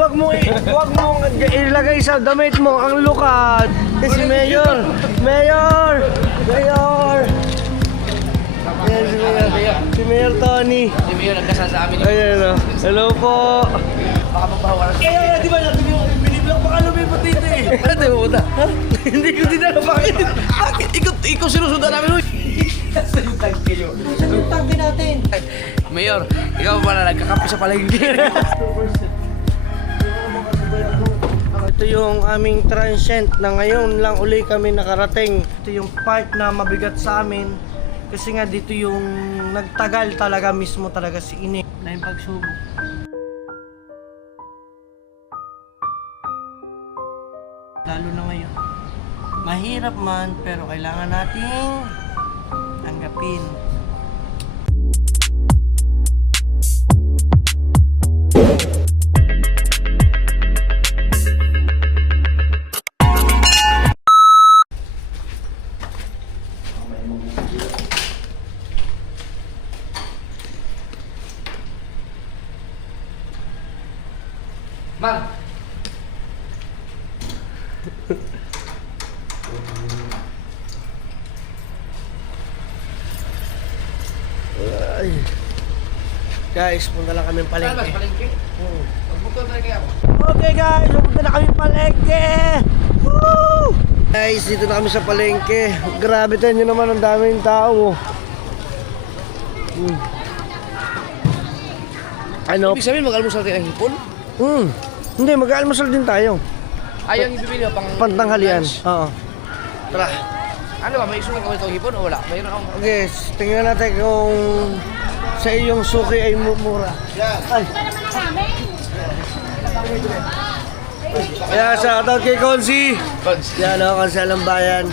wag mo ilagay sa damit mo ang lukad. Si Mayor. Mayor. Mayor. Ayan, si Mayor Tony. Si Mayor nagkasal sa amin. Ayan, hello po. Baka magpahawaran. Kaya di ba natin yung biniblock baka lumipot dito eh. Ano mo na? Hindi ko din alam bakit. Bakit? Ikaw sinusundan namin. Salutang kayo. Salutang din natin. Mayor, ikaw pala nagkakape sa palengke. Ito yung aming transient na ngayon lang uli kami nakarating. Ito yung part na mabigat sa amin. Kasi nga dito yung nagtagal talaga mismo talaga si Ine na yung pagsubok. Lalo na ngayon. Mahirap man pero kailangan nating tanggapin. Mang! Ay. Guys, punta lang kami palengke. Palengke? Magbuto na kaya ako. Okay guys, punta na kami palengke. Woo! Guys, dito na kami sa palengke. Grabe tayo nyo naman, ang daming tao. Ano? Ibig sabihin mag-almusal tayo ng hipon? Hindi, mag-almusal din tayo. Ay, ang ibibili mo pang... Pantanghalian. lunch. Oo. Tara. Ano ba, may isulat ka ba itong hipon o wala? Mayroon akong... Okay, tingnan natin kung sa iyong suki ay mura. Ay. Kaya sa shoutout kay Konsi. Yan o, Konsi Alambayan.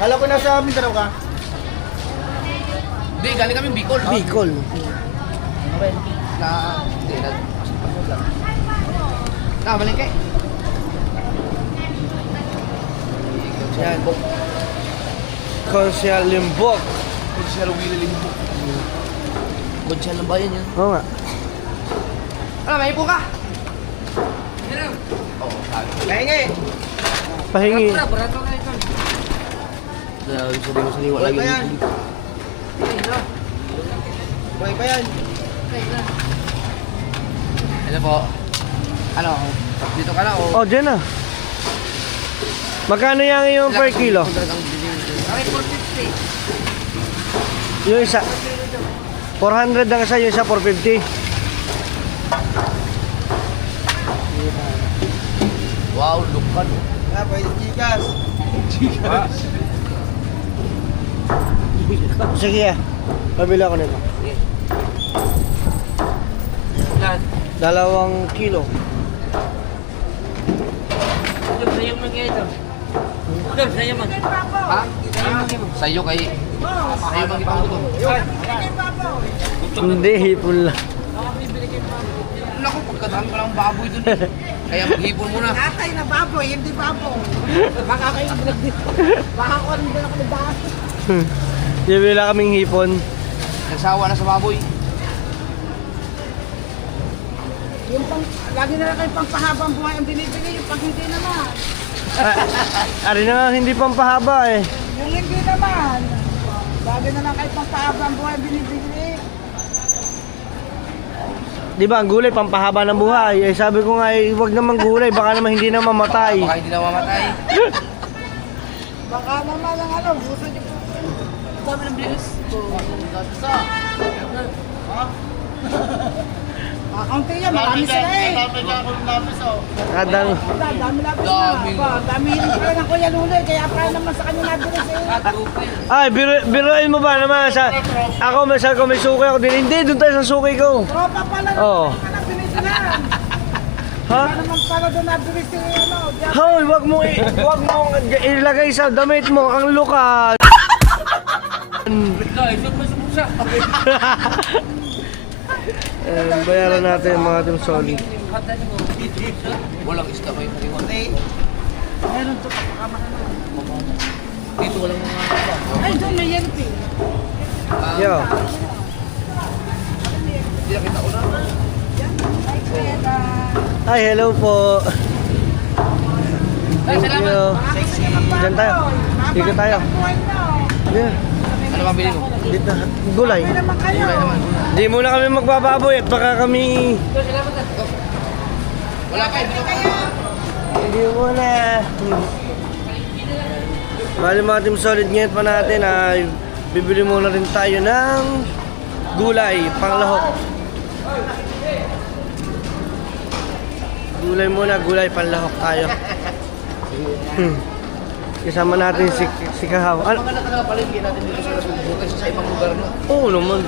Kala ko nasa amin tanaw ka? Hindi, galing kami Bicol. Bicol. Hindi, malengke. Yan. Konsi Alimbok. Konsi Alimbok. Konsi ng bayan yan. Oo nga. Ano, may ipo ka? Oo, sabi. Pahingi! Pahingi. Barato ka ito. Sabi ko sa liwa lagi. Buhay pa yan. Ano po? Ano? Dito ka na o? Oh, dyan na. Magkano yan yung per kilo? Okay, 450. Yung isa. 400 ang isa, yung isa 450. Wow, lukan. Ah, pwede chikas. Chikas. Sige ah. Pabila ko nito. Sige. Yan. 2 kilo. Sa'yo man kayo ito. Sa'yo man. Ha? Sa'yo kay... Sa'yo man ipang Hindi, hipon lang. Naku, pagkadami pa lang baboy dun eh. Kaya maghipon muna. Tatay na baboy, hindi baboy. Baka kayo baka ko rin din ako nagdaan. Bibila kaming hipon. Nagsawa na sa baboy. Yung pang, lagi na lang kayo pangpahabang buhay ang binibigay, yung pag hindi naman. Ari na nga, hindi pampahaba eh. Yung hindi naman. Lagi na lang kayo pangpahabang buhay ang binibigay. Di ba, ang gulay pampahaba ng buhay. Eh, sabi ko nga, eh, wag naman gulay, baka naman hindi na mamatay. Baka hindi na mamatay. Baka naman ang ano, gusto niyo po. Dami ng bilis. Kaunti yan, marami sila eh. Kadang. Dami lapis na. Dami hiling pala ng Kuya Luloy, kaya pala naman sa kanya nabilis eh. Ay, biruin mo ba naman sa... Ako, may suki ako din. Hindi, doon tayo sa suki ko. Tropa pala Oo. naman ang nabilis yan. Ha? Kaya naman pala doon nabilis yung ano. Hoy, wag mo ilagay sa damit mo ang lukad. Bayaran natin mga team solid. Walang isda kayo kariwan. Meron to kapakama na naman. Dito walang mga... Ay, doon may yellow pink. Yo. Hindi na kita ko na. Ay, pwede. Hi, hello po. Ay, Thank salamat. you. Diyan tayo. Dito tayo. Yeah. Ano bang bili mo? Dito. Gulay. Naman kayo. Di muna kami magbababoy at baka kami... Ito, salamat na. Ito. Wala pa, hindi ka. Hindi muna. Bali mga team solid ngayon pa natin ay bibili muna rin tayo ng gulay, panglahok. Gulay muna, gulay, panlahok tayo. Kasama natin si Kahaw. Ano? Maganda talaga palengke natin dito sa Nasugbo kasi sa ibang lugar no. Oo naman.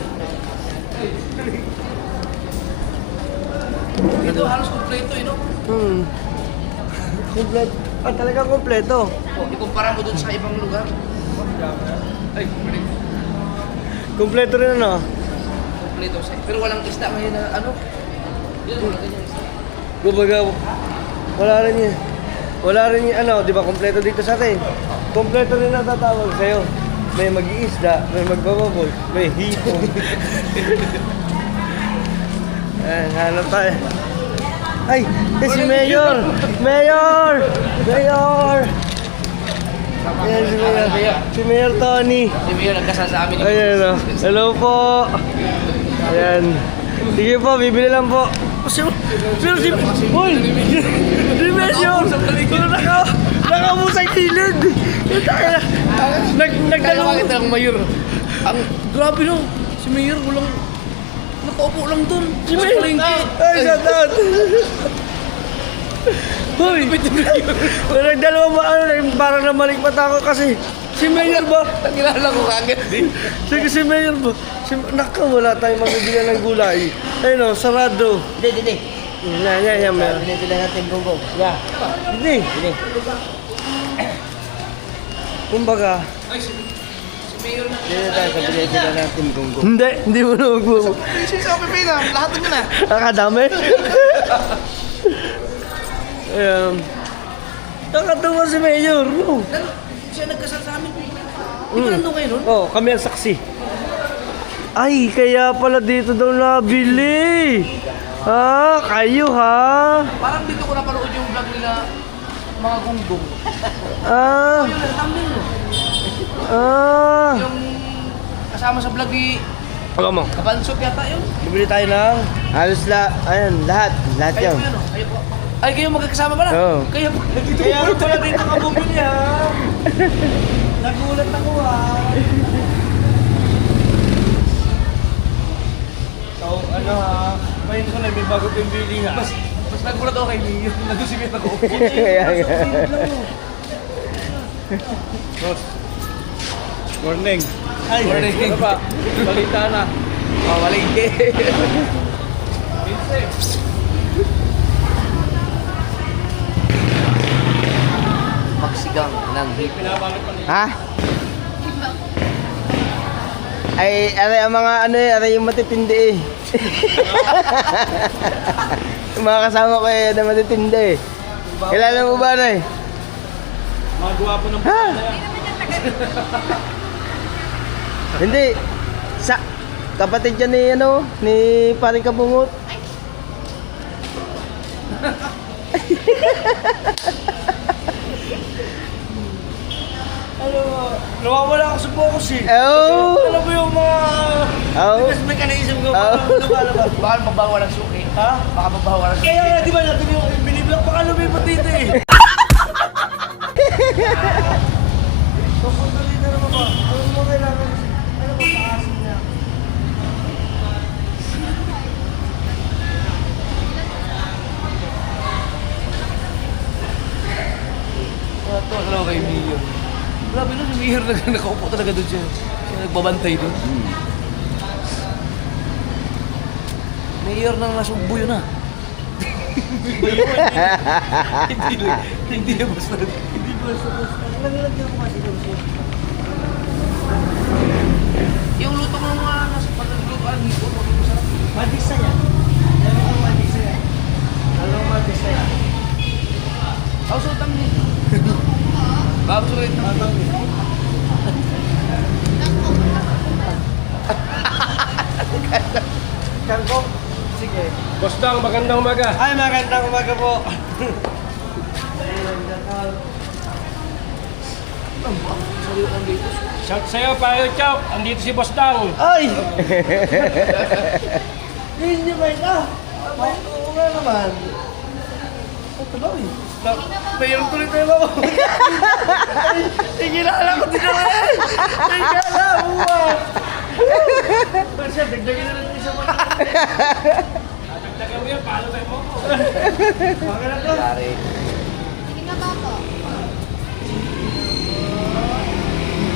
Dito halos kompleto no. Kompleto. Ah, talagang kompleto. Oh, ikumpara mo dun sa ibang lugar. Ay, Kompleto rin ano? kompleto. Pero walang isda ngayon na ano. Yan, wala ganyan isda. Kumbaga, wala rin yun. Wala rin yung ano, di ba, kompleto dito sa atin. Kompleto rin ang tatawag sa'yo. May mag-iisda, may magbababoy, may hipon. Ayan, hanap tayo. Ay, si Mayor! Mayor! Mayor! Ayan si Mayor. Si Mayor Tony. Si Mayor nagkasal sa amin. Ayan o. Hello po. Ayan. Sige po, bibili lang po. Pero si... Uy! Si Mayor! Nakamu sa gilid! Kaya bakit ang Mayor? Ang grabe no. Si Mayor walang nakaupo lang dun. Si Mayor! Ay, shout out! Uy! Nagdalawang ano, parang namalikmat ako kasi si Mayor ba? Nakilala ko kagad din. Sige, si Mayor ba? Naka, wala tayong mabibigyan ng gulay. Ayun o, sarado. Hindi. Yan, Mayor. Binibila natin gonggong. Yeah. Hindi. Kumbaga, Si Mayor na. Dito tayo sa binibila natin gunggo. hindi mo na magbubo. Sa Pipina, lahat mo na. Nakadami. Ayan. Nakatawa si Mayor. Oh. Siya nagkasal sa amin. Di ba nandun kayo nun? Oh, kami ang saksi. Ay, kaya pala dito daw nabili. Ah, kayo ha? Parang dito ko napanood yung vlog nila mga gonggong. Ah, Yung nag-thumbnail no? ah. Yung kasama sa vlog ni Ako mo. Kabansok yata yun. Bibili tayo ng... Halos ayan, lahat Kayo yun. po yun oh. Kayo po. Ay, kayo magkakasama pala? Oo. Kayo po. Kaya rin pala dito ka bumili ha. Nagulat ako ha. So, ano ha? Ngayon ko na may bago pambili ha. Mas nagulat ako kay Mio. Nandun si Mio ako. Morning. Ay, Morning. ano ba? Balita na. Oh, malingke. Magsigang ng hip. Ha? Ay, aray ang mga ano eh, aray yung matitindi eh. Yung mga kasama ko eh, na matitindi eh. Kilala mo ba na eh? Mga gwapo ng Ha? Hindi. Sa kapatid yan ni ano, ni Paring Kabungot. Ano, nawawala ako sa focus eh. Oh! Alam mo yung mga... Oh! Kasi may kanaisip ko, Oh. lumalabas. Baka magbawa ng suki. Ha? Baka magbawa ng suki. Kaya nga, di ba natin yung biniblock, baka lumipat dito eh. Papunta dito naman ba? Ano mo kailangan? Ano ba paasin niya? Ito, alam kay Mio. Grabe no, si Mio nakaupo talaga doon siya. Siya nagbabantay doon. Mayor ng Nasugbo yun ah. Hindi na basta. Hindi ba sa nalagyan ko kasi doon siya. Yung luto ng mga nasa pagkaklutuan dito, maging masarap. Madisa yan. Ano ang madisa yan? Ano ang madisa yan? Ako sa utang niya. Bago sa rin. Kangkong? Sige. Basta, Busdang, magandang umaga. Ay, magandang umaga po. Shout sa'yo, Payo Chok. Andito si Busdang. Ay! Hindi ba ito? Oo nga naman. Ito ba eh? Mayroon tuloy tayo ba? Sige na, alam ko din naman eh. Sige na, buwa. Siya, dagdagin na lang yung isa pa. Dagdagan mo yan, paano tayo mo ko? Baka na to.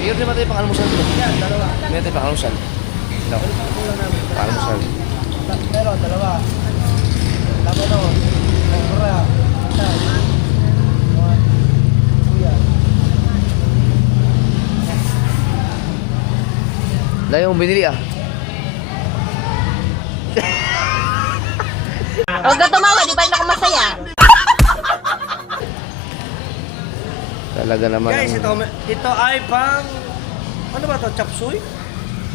Meron naman tayo pang almusal dito. Yan, dalawa. Meron tayo pang almusal. No. Pang almusal. Meron, dalawa. Laban o. Nagkura. Dahil yung binili ah. Huwag ka tumawa, di ba yun ako masaya? Talaga naman. Guys, ito ay pang... Ano ba ito? Chop suey?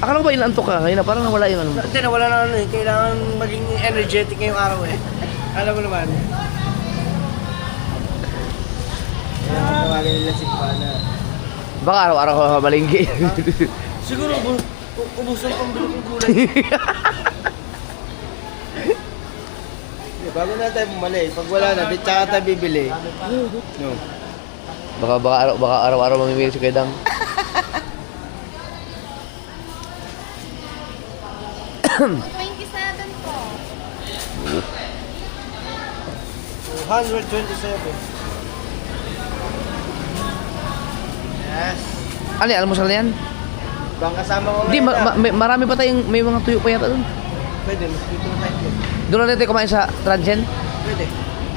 Akala ko ba inantok ka? Ngayon na parang nawala yung ano. Hindi, nawala na ano eh. Kailangan maging energetic ngayong araw eh. Alam mo naman. Tawagin nila si Pana. Baka araw-araw ka malinggi. Siguro, ubusan pang bilog ng gulay. Bago na tayo bumalik, pag wala na, di tsaka tayo bibili. No. Baka araw-araw mamimili si Kedang. 27 po. 227. Yes. Ano yan? Almusal na yan? Bang kasama ko Hindi, ngayon. marami pa tayong, may mga tuyo pa yata doon. Pwede, mas dito na tayo. Doon na tayo kumain sa Transient. Pwede.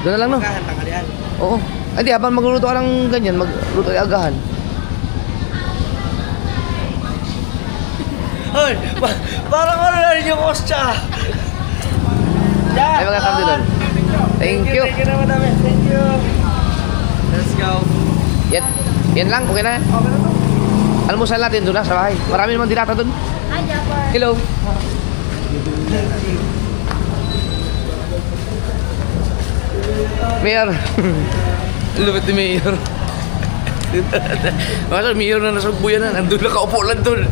Doon na lang no? Magkahan, tanghalian. Oo. Ay di, habang magluluto ka ng ganyan, magluto ay agahan. Hoy, parang ano na rin yung kostya. Yeah. Ay mga kamdi doon. Thank you. Thank you naman namin. Thank you. Let's go. Yan lang, okay na. Okay na to. Almusal natin doon na sa bahay. Marami naman dilata doon. Hi, Japper. Hello. Mayor. Lupit ni Mayor. Masa Mayor na nasugbo yan na. Nandun na kaupo lang doon.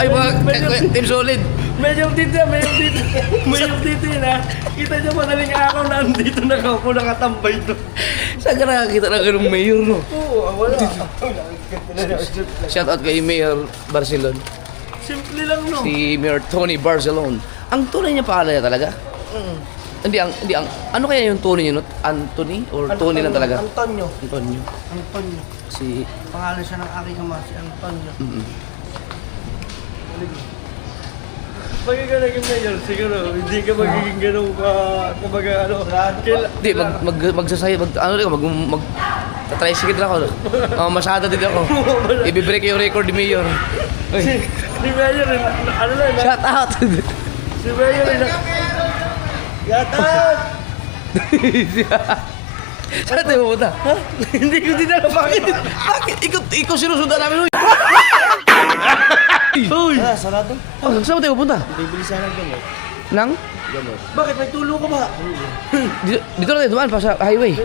Ay mga Team Solid. Medyo dito yan, medyo dito. Medyo dito yun ha. Kita nyo madaling araw na andito na ako nakatambay doon. Saan ka nakakita na ganung Mayor no? Oo, wala. Shout out kay Mayor Barcelon. Simple lang no. Si Mayor Tony Barcelon. Ang tunay niya pangalan niya talaga? Hindi ang ano kaya yung tunay niya no? Anthony or Tony lang talaga? Antonio. Antonio. Antonio. Si Pangalan siya ng aking ama, si Antonio. Pagka ka naging mayor, siguro, hindi ka magiging ganun ka, kumbaga ano, Hindi, tricycle lang ako. Masada din ako. Ibibreak yung record ni Mayor. si Mayor, ano lang, Shout out! si Mayor, Yatat! Saan tayo pupunta? Hindi ko din alam bakit. Bakit? Ikaw sinusundan namin. Uy! Sarado? Oh, saan tayo pupunta? Bibili sana ng gamot. Nang? Gamot. Bakit? May tulong ka ba? Dito na tayo dumaan pa sa highway.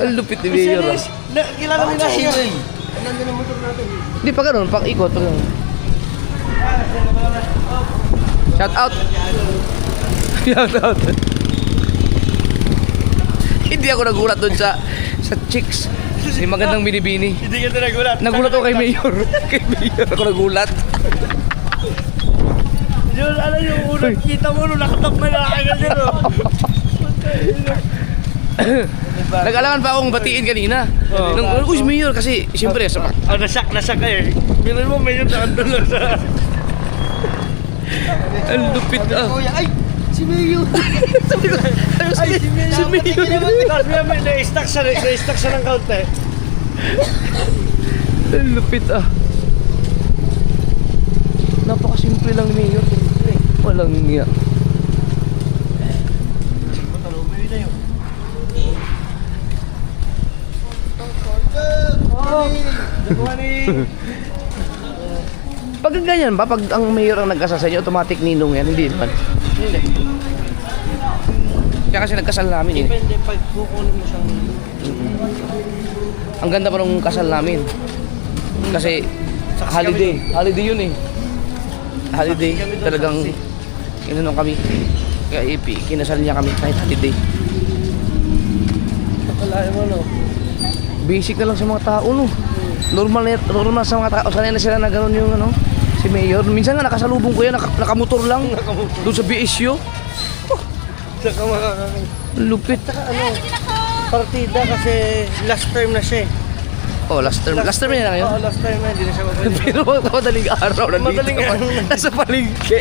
Ang lupit ni Mayor. Kilala mo na highway. Nandun ang motor natin. Hindi pa ganun, pang ikot. Pa ganun. Shout out! Shout out! Hindi ako nagulat doon sa chicks. May magandang binibini. Hindi ka na nagulat. Nagulat ako kay Mayor. Kay Mayor ako nagulat. Yun, ano yung unang kita mo nung nakatapay na agad yun, oh. Nag-alangan pa akong batiin kanina. Uy, Mayor, kasi siyempre sa Nasak ka eh. Bilan mo, medyo naandun lang sa... ang lupit ah. Ay! Si Mayo! Sabi ko, ay, si Mayor. Tapos may na-stuck siya ng kaunti. Ang lupit ah. Napakasimple lang ni Mayor. Walang niya. Good morning! Pag ganyan ba, pag ang mayor ang nagkasal sa inyo, automatic ninong yan, hindi naman. Hindi. Kaya kasi nagkasal namin eh. Depende pag kukunin mo siyang Ang ganda pa nung kasal namin. Kasi Saksi holiday. Holiday yun eh. Holiday. Saksi kami doon, Talagang saksi. inanong kami. Kaya kinasal niya kami kahit holiday. Nakalain mo, no? Basic na lang sa mga tao, no? Normal sa mga tao. Sanay na sila na gano'n yung ano, si Mayor. Minsan nga nakasalubong ko yan, nakamotor lang. Doon sa BSU. Saka makakakain. Lupit. Ano, partida kasi last term na siya eh. Oh, last term niya na ngayon. Oo, last term na, hindi na siya mabalik. Pero madaling araw nandito Madaling ka pa. araw. Nasa palengke.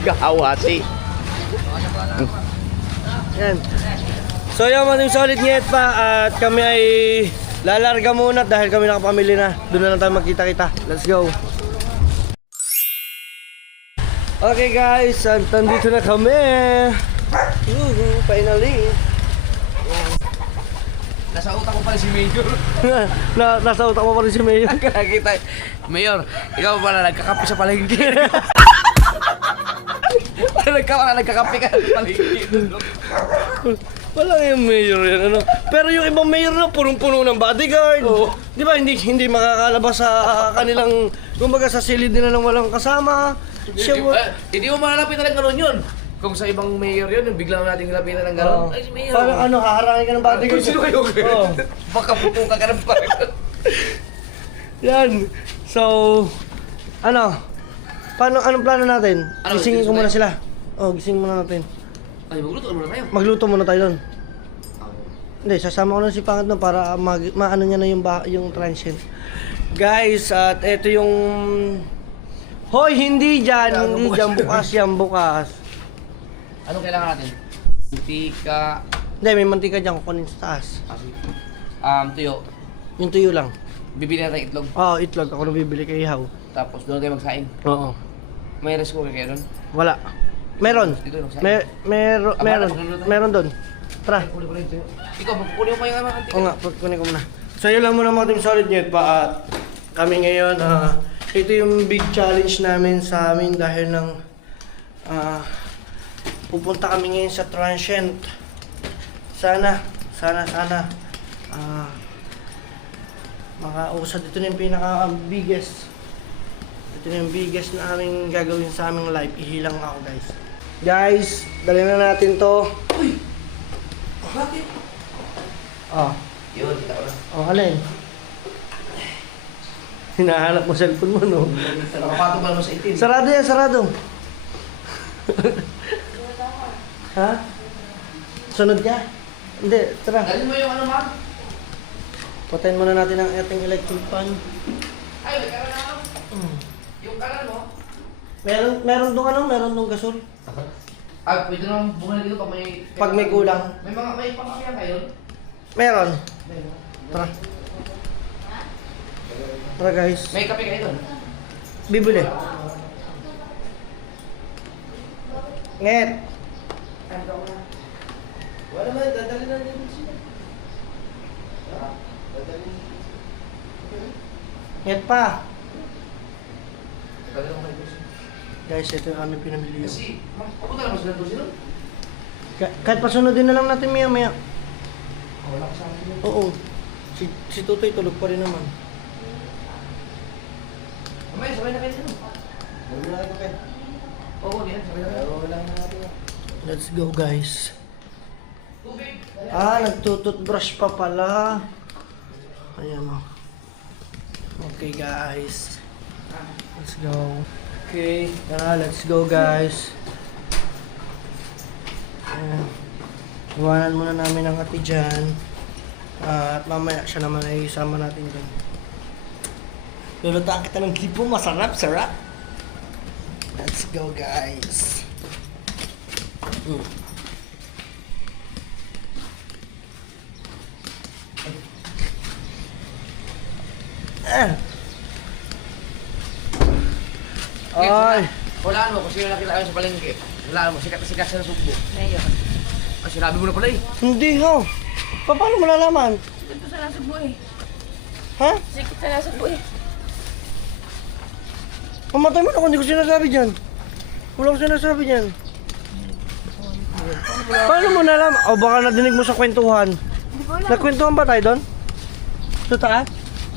Gahawati. Yan. So yan mga team solid ngayet pa at kami ay lalarga muna dahil kami nakapamili na. Doon na lang tayo magkita-kita. Let's go. Okay guys, nandito na kami. Finally. Nasa utak ko pala si Mayor. Nasa utak mo pa rin si Mayor. Nakita. Mayor, ikaw pala nagkakape sa palengke. Nagkakape ka sa palengke. Wala yung mayor yan, ano. Pero yung ibang mayor na punong-puno ng bodyguard. Di ba, hindi makakalabas sa kanilang, kumbaga sa silid nila nang walang kasama. Siya mo. Hindi mo malalapitan ng gano'n yun. Kung sa ibang mayor yun, yung biglang natin lapitan ng gano'n. Ay, si Mayor. Parang ano, haharangin ka ng bodyguard. Kung sino kayo? Oo. Baka pupuka ka ng parang. Yan. So, ano? Anong plano natin? Ano, Gisingin ko gising muna tayo? sila. Oh, gisingin muna natin. Ay, magluto muna tayo. Magluto muna tayo doon. Hindi, sasama ko na si Pangat doon para maano niya na yung transient. Guys, at ito yung... Hoy, hindi dyan, hindi dyan, bukas yan, bukas. Anong kailangan natin? Mantika. Hindi, may mantika dyan, kukunin sa taas. Tuyo. Yung tuyo lang. Bibili na tayo itlog. Oo, itlog, ako nang bibili kay Ihaw. Tapos doon tayo magsaing. Oo. May rice cooker kayo doon? Wala. Meron. Dito magsaing. Meron doon. Tara. Kunin ko na yung tuyo. Ikaw, kunin mo pa yung mantika. Oo nga, kunin ko muna. So yun lang muna mga team solid net pa at kami ngayon, ito yung big challenge namin sa amin dahil ng pupunta kami ngayon sa transient. Sana makausad. Ito na yung pinaka-biggest. Ito na yung biggest na aming gagawin sa aming live. Ihilang ako guys. Guys, dali na natin to. Uy! Bakit? Oh. Yun, kita ko na. Oh, alin? Hinahanap mo cellphone mo, no? Nakapatong ba naman sa itim? Sarado yan, sarado. Ha? Sunod ka? Hindi, tara. Dalhin mo yung ano, ma'am? Patayin muna natin ang ating electric fan. Ay, may karan na ako. Yung karan mo? Meron dong gasol. Pwede naman bumalik dito Pag may kulang. May pangkapihan kayo? Meron. Tara. Tara guys. May kape kayo doon? Bibili. Nget. Wala man, dadali na din sila. Nget pa. Tagal mo kayo doon. Guys, ito yung aming pinamili. Kasi, pupunta naman sila doon sila? Kahit pasunodin na lang natin maya. Wala ka sa akin yun. Oo. Si Tutoy tulog pa rin naman. Mamaya, sabay na kayo dito. Wala na kayo. Oo, yan, sabay na kayo. Wala na natin. Let's go guys. Tubig! Nagtututbrush pa pala. Ayan o. Okay guys. Let's go. Okay, tara, let's go guys. Ayan. Iwanan muna namin ang ate dyan. At mamaya siya naman ay isama natin dyan. Lulutaan kita ng tipo, masarap, sarap. Let's go guys. Ay. Hulaan mo kung sino nakilala sa palengke. Hulaan mo, sikat na sikat siya sa Sugbo. Mayor. Ah, sinabi mo na pala eh. Hindi ho. Paano mo nalaman? Dito sa Nasugbo eh. Ha? Sikit sa Nasugbo eh. Pamatay mo na kung hindi ko sinasabi dyan. Wala ko sinasabi dyan. Paano mo nalaman? O baka nadinig mo sa kwentuhan. Hindi ko alam. Nagkwentuhan ba tayo doon? Sa taas?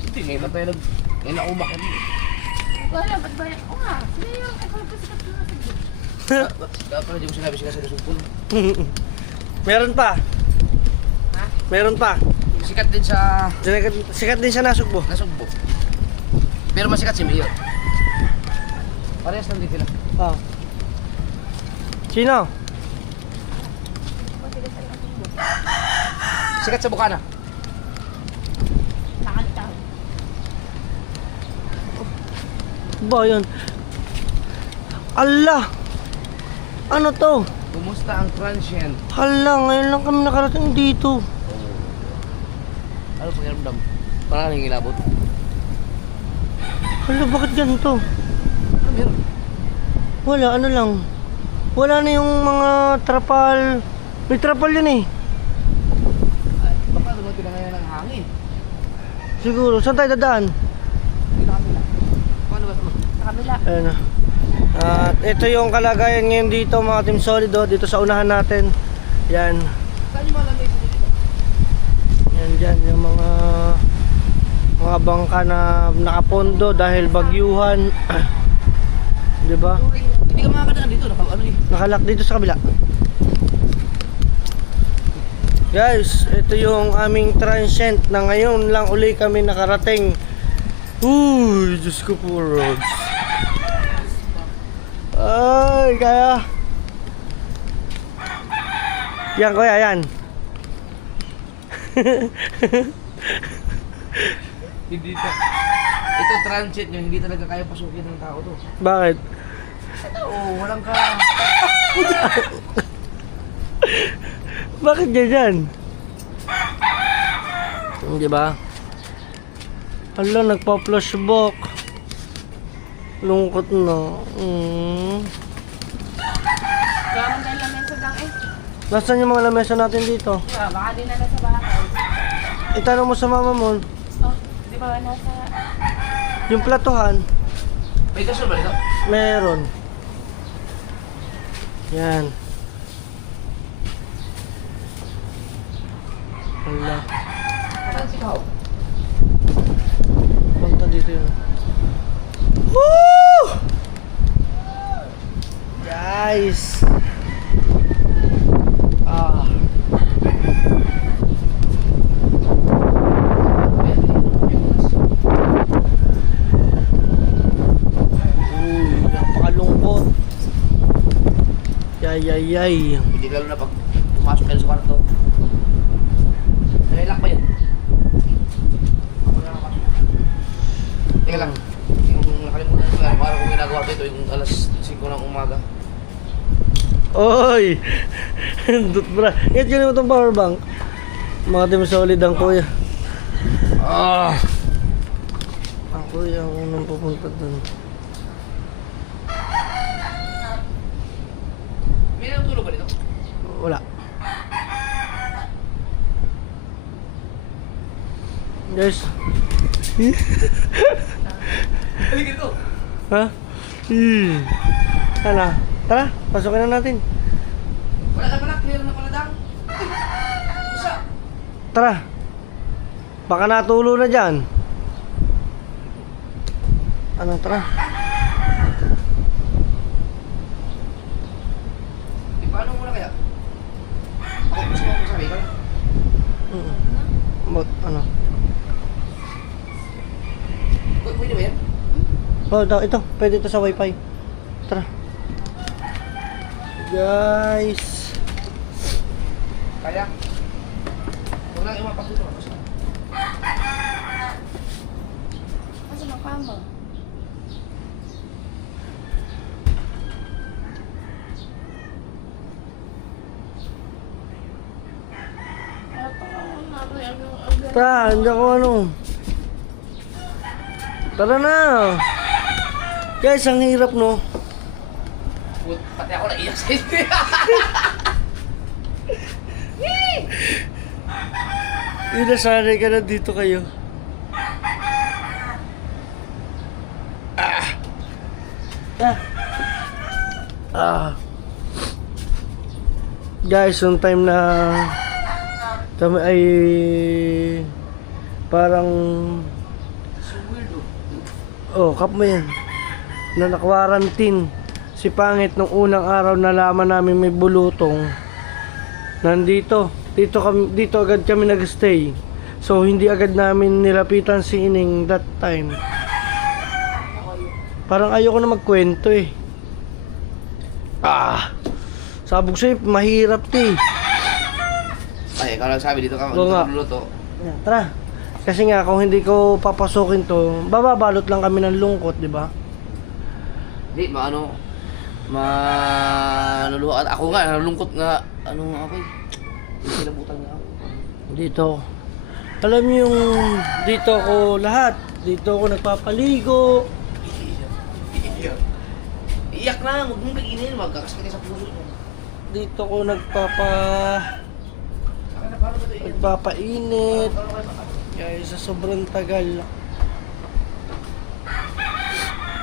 Hindi, ngayon lang tayo ngayon na umak kami. Hindi ko alam. Ba't ba? Oo nga. Sino yung ikaw pa sikat sa Nasugbo? Dapat hindi mo sinabi sikat sa Sugbo. Meron pa. Ha? Meron pa. Sikat din sa Sikat din siya Nasugbo. Nasugbo. Pero mas sikat si Mayor. Parehas lang din sila. Ah. Sino? Sikat sa Bukana. Nakanta. Ba yun? Allah! Ano to? Kumusta ang transient? Hala, ngayon lang kami nakarating dito. Ano pakiramdam? Parang nangingilabot. Hala, bakit ganito? Ano meron? Wala, ano lang. Wala na yung mga trapal. May trapal yun eh. Ay, baka naman pinangayan ng hangin. Siguro. Saan tayo dadaan? Dito kami lang. Paano ba ito? Sa kabila. Ayan na. At ito yung kalagayan ngayon dito mga Team Solido. Dito sa unahan natin. Yan. Saan yung malamig dito? Yan dyan yung mga bangka na nakapondo dahil bagyuhan. Di ba? Hindi ka makakadaan dito. Ano eh? Nakalak dito sa kabila. Guys, ito yung aming transient na ngayon lang uli kami nakarating. Uy, Diyos ko po, Rods. Ay, kaya. Yan, kuya, yan. Hindi to. Ito transit nyo, hindi talaga kaya pasukin ng tao to. Bakit? Oo, walang ka. Bakit ganyan? Di ba? Hala, nagpa-flashback. Lungkot na. Kaya mo tayo lamesa lang eh. Nasaan yung mga lamesa natin dito? Baka din na sa bahay. Itanong mo sa mama mo, Oh, di ba nasa... yung platuhan, May gasol ba dito? meron. Yan. Hala. Saan si Kao? Punta dito yun. Woo! Guys! Ah. Uy, napakalungkot. Yay. Hindi lalo na pag pumasok kayo sa kwarto. Nalilak ba yun? Ako na nakapasok. Teka lang. Yung nakalimutan ko lang, parang kung ginagawa ito yung alas 5 ng umaga. Oy! Dut bra. Ingat ka naman itong power bank. Mga Team Solid ang kuya. Ah! Ang kuya ang unang pupunta dun. May natutulog ba dito? Wala. Guys. Halika dito! Ha? Ano? Tara, pasukin na natin. Wala na pala, clear na pala dang. Isa! Tara. Baka natulo na dyan. Ano, tara. Di paano muna kaya? Ako gusto mo sabi ka? Ano? Pwede ba yan? Oh, ito. Pwede ito sa wifi. Tara. Guys. Kaya? Huwag lang imapak dito. Basta. Kasi mapambo. Tara, hindi ako ano. Tara na. Guys, ang hirap no. Pati ako naiyak sa inyo. Inasanay ka na dito kayo. Guys, yung time na kami ay parang kap mo yan na nakwarantin si Pangit nung unang araw na laman namin may bulutong. Nandito dito agad kami nagstay, so hindi agad namin nilapitan si Ining that time. Parang ayoko na magkwento eh. Sabog sa'yo, mahirap eh. Ay, ikaw lang sabi dito ka Oo nga. magluluto. Yan, tara. Kasi nga kung hindi ko papasukin to, bababalot lang kami ng lungkot, di ba? Hindi, maluluha. Ako nga, nalulungkot nga. Ano nga ako eh. Sinabutan nga ako. Dito. Alam niyo yung dito ako lahat. Dito ako nagpapaligo. Iyak na, huwag mong kainin. Magkakasakit sa puso niya. Dito ako nagpapainit. Kaya sa sobrang tagal.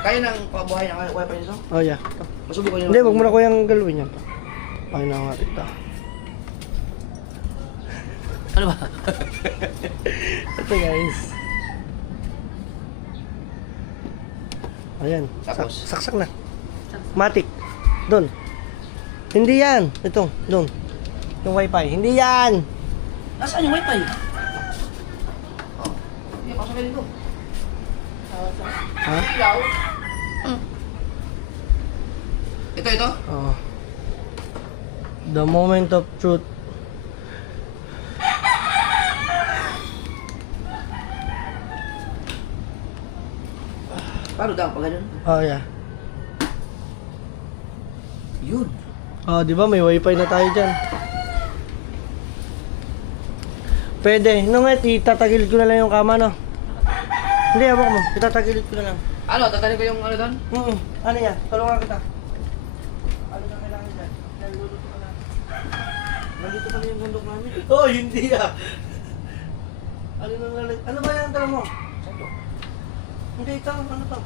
Kaya nang pabuhay ng wifi nito? Oh yeah. Masubukan niyo. Hindi, wag mo na kuyang galawin yan. Ay na nga ito. Ano ba? Ito guys. Ayan. Tapos? Saksak na. Matik. Doon. Hindi yan. Ito. Doon. Yung wifi. Hindi yan. Nasaan yung wifi? Oh, hindi ako sakay dito. Ha? Ilaw. Ito. Oh. The moment of truth. Paano daw pag ganun? Oh yeah. Yun. Oh, di ba may wifi na tayo diyan. Pwede. No nga, itatagilid ko na lang yung kama, no? Hindi, abak mo. Itatagilid ko na lang. Ano, tatanin ko yung ano doon? Ano yan? Tulungan kita. Ano na kailangan dyan? Naluluto ka na. Nandito pala yung bundok namin. Oh, hindi ah. Ano ba yan ang dala mo? Saan to? Hindi, ito. Ano to?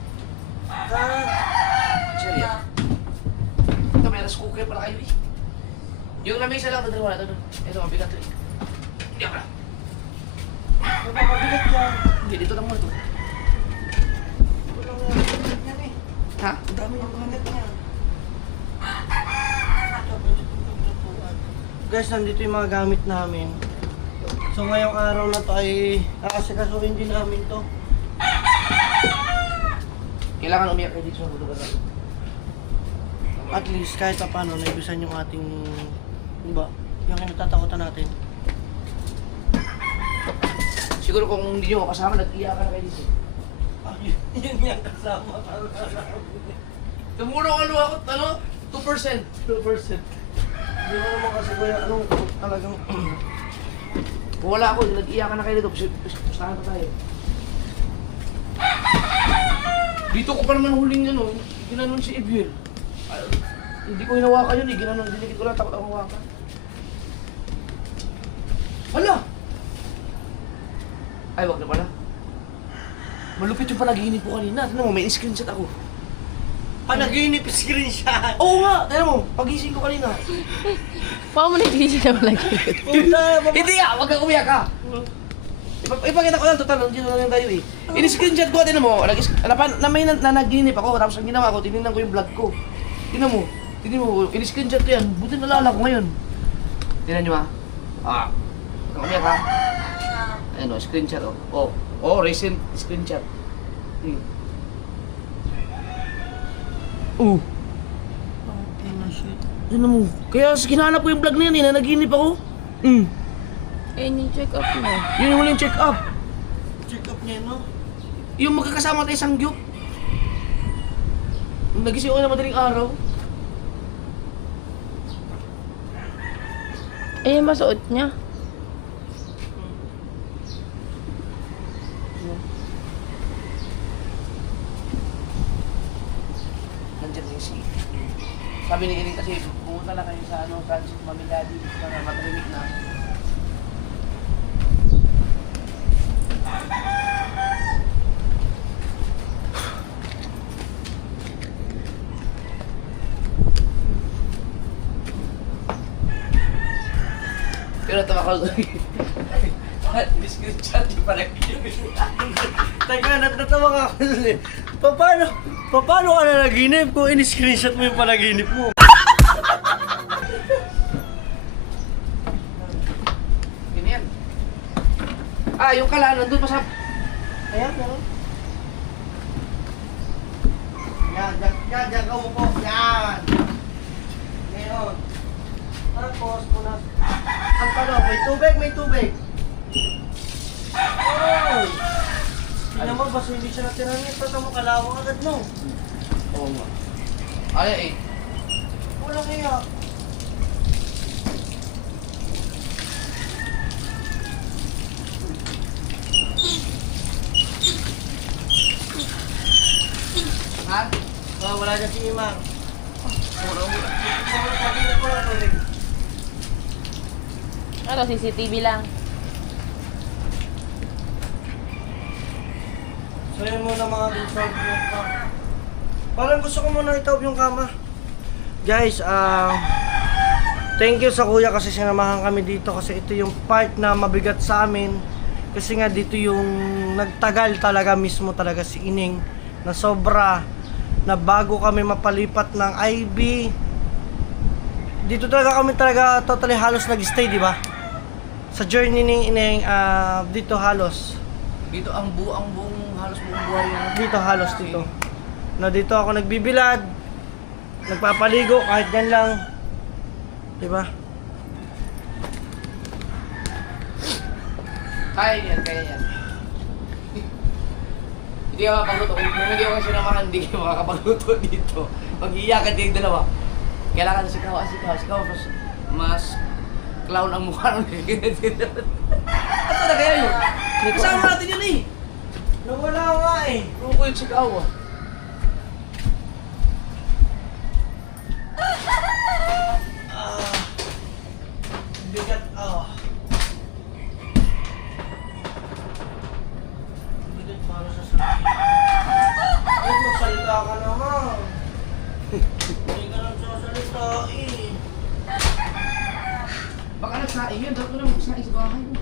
Cherry. Ito, may rice cooker pala kayo eh. Yung lamesa lang, dadalawa na ito. Ito, mabigat to eh. Hindi ako lang. Napapabigat yan. Hindi, dito lang muna ito. Walang napapabigat yan eh. Ha? Ang dami yung gamit niya. Guys, nandito yung mga gamit namin. So ngayong araw na to ay aasikasuhin din namin to. Kailangan umiyak kayo dito sa hulugan natin. At least kahit pa paano naibisan yung ating, di ba, yung kinatatakutan natin. Siguro kung hindi nyo kasama, nag-iyakan na kayo dito. Yun yung kasama ka. Tumulong ako, 2%. 2%. Hindi mo naman kasi kuya, anong talagang... Kung wala ako, nag-iyakan na kayo dito. Pustahan pa tayo. Dito ko pa naman huling ginanon si Eviel. Hindi ko hinawakan yun eh, ginanon, dinikit ko lang, takot ako hawakan. Hala! Ay, wag na pala. Malupit yung panaginip ko kanina. Tignan mo, may screenshot ako. Panaginip screenshot! Oo nga! Tignan mo, pagising ko kanina. Baka mo nag-iisip na lagi. Hindi ah! Wag kang umiyak ka! Ipakita ko lang, total, nandito na lang tayo eh. In-screenshot ko, tignan mo, may nanaginip ako, tapos ang ginawa ko, tinignan ko yung vlog ko. Tignan mo, in-screenshot ko yan, buti nalala ko ngayon. Tignan nyo ah. Wag kang umiyak ha. Ayan o, screenshot o. Recent screenshot. Tignan mo, kaya kinanap ko yung vlog na yan eh, nanaginip ako. Ayun yung check up mo. Yun yung huling check up. Check up niya, no? Yung magkakasama tayo isang gyok. Nagising ako na madaling araw. Eh, masuot niya. ni Daddy. Mga matahimik na. Pero tumakal ko. Screenshot yung panaginip. Teka, natatawa ka ako dun eh. Paano ka na naginip kung in-screenshot mo yung panaginip mo? Ganyan. Yung kala nandun pa sa... Ayan, meron. Yan ka mo po. Yan. Ngayon. Tapos, muna. Ang tanong, may tubig. Oh! Tingnan mo, basta hindi siya natira niya. Tata mo, kalawang agad mo. Oo nga. Ay, Walang iya. Ha? Oh, wala dyan si Imang. Ano, CCTV lang. So yun muna mga resort mo. Parang gusto ko muna itawag yung kama. Guys, thank you sa kuya kasi sinamahan kami dito kasi ito yung part na mabigat sa amin. Kasi nga dito yung nagtagal talaga mismo talaga si Ining na sobra na bago kami mapalipat ng IB. Dito talaga kami totally halos nag-stay, di ba? Sa journey ni Ining dito halos. Dito ang buong halos buong buhay yun. Dito halos dito. Na dito ako nagbibilad, nagpapaligo kahit yan lang. 'Di ba? Kaya yan. Hindi ka makapagluto. Kung hindi ako sinamahan, hindi ka makakapagluto dito. Pag-iiyakan kayong dalawa. Kailangan sikaw. Mas clown ang mukha nun. Ano na kaya yun? Kasama natin yun eh. Nawala nga eh. Kung ko yung sikaw ah. Bigat Bigat para sa sarili. Ay, magsalita ka naman. Hindi ka lang sasalita eh. Baka nagsaing yun. Dapat ko lang magsaing sa bahay mo.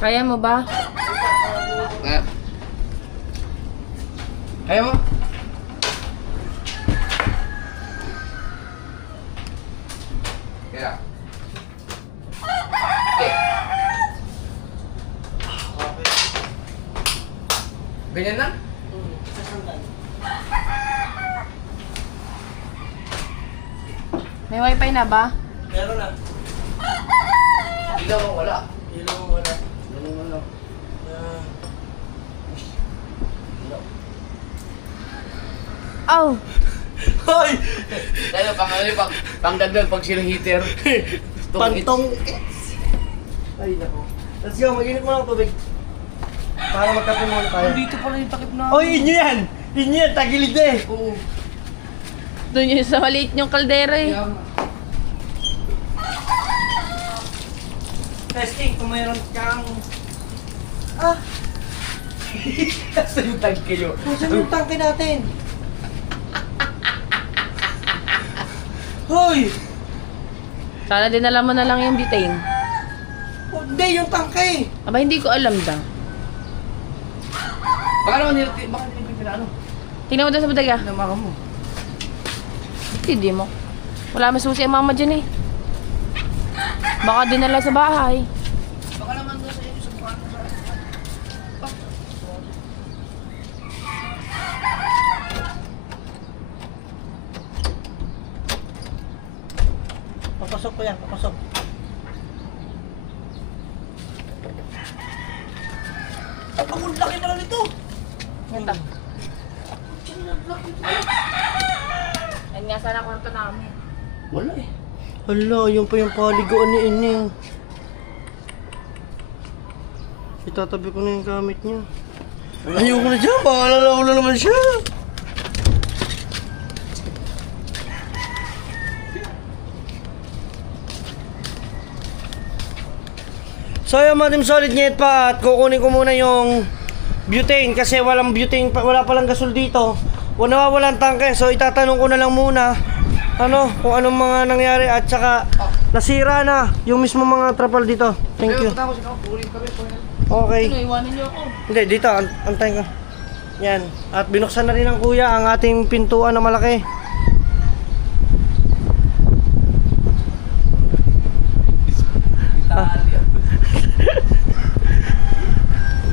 Kaya mo ba? Kaya mo? Kaya. Okay. Ganyan lang? May wifi na ba? Meron na. Ilaw ang wala. Ilaw mo wala. Ilaw. Oh! Hoy! Dahil pang dagdag pag sila heater. Pantong. Ay, nako. Let's go, mag-init mo ng tubig. Para magkape muna tayo. Dito pala yung takip na. Oy, inyo yan! Inyo yan, tagilid eh! Oo. Doon yung sa maliit niyong kaldera eh. Kaya nga. Testing, kung mayroon kang... Saan yung tangke nyo? Saan yung tangke natin? Hoy! Sana dinala mo na lang yung butane. Oh, hindi, yung tangke! Aba, hindi ko alam daw. Baka naman hindi pinaano. Tingnan mo doon sa bodega. Namaka mo. Hindi mo. Wala masusi ang mama dyan eh. Baka dinala sa bahay. Baka naman doon sa inyo sa buwan mo sa... Papasok ko yan, papasok. Ang laki pala nito! Ito. Yan nga sana kwarto namin. Wala eh. Hala, yung pa yung paligoan ni Ining. Itatabi ko na yung gamit niya. Ayoko na dyan, bahala na naman siya. So yung mga Team Solid Nyet pa, at kukunin ko muna yung butane kasi walang butane pa, wala palang gasol dito. Nawawalan tangke, so itatanong ko na lang muna kung anong mga nangyari at saka nasira na yung mismo mga trapal dito. Thank you. Okay. Iwanan niyo ako. Hindi, dito, antayin ko. Yan. At binuksan na rin ng kuya ang ating pintuan na malaki.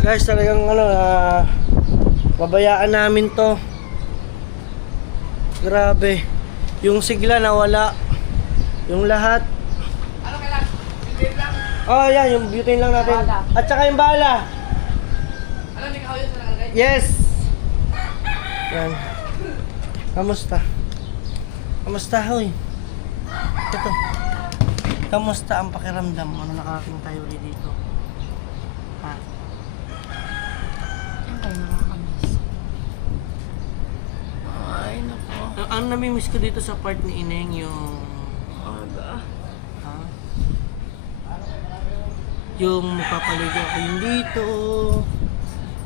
Guys, talagang babayaan namin to. Grabe. Yung sigla nawala. Yung lahat. Oh, yan, yung butane lang natin. At saka yung bala. Yes. Yan. Kamusta? Kamusta, hoy? Ito. Kamusta ang pakiramdam? Ano nakarating tayo ulit dito? Ha? Ay, nako. Ang namimiss ko dito sa part ni Ineng yung... Aga. Ha? Yung magpapaligo ako yung dito.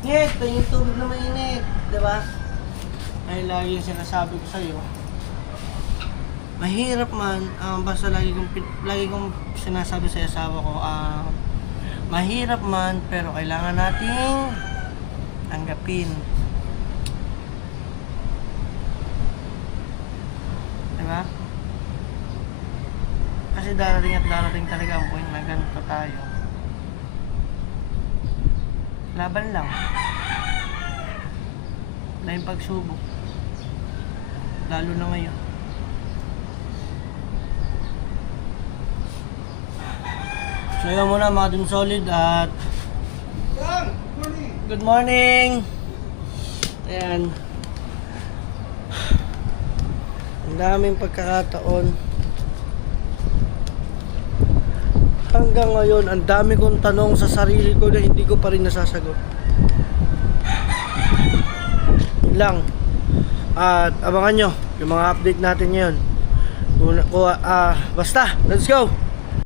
Net, yung tubig na mainit. Diba? Ay lagi yung sinasabi ko sa'yo. Mahirap man, basta lagi kong sinasabi sa asawa ko, mahirap man, pero kailangan nating tanggapin. Diba? Kasi darating at darating talaga ang point na ganito tayo. Laban lang. Wala yung pagsubok. Lalo na ngayon. So yun muna mga Team Solid at good morning. Ayan. Ang daming pagkakataon. Hanggang ngayon, ang dami kong tanong sa sarili ko na hindi ko pa rin nasasagot. Yun lang. At abangan nyo yung mga update natin ngayon. Basta, let's go!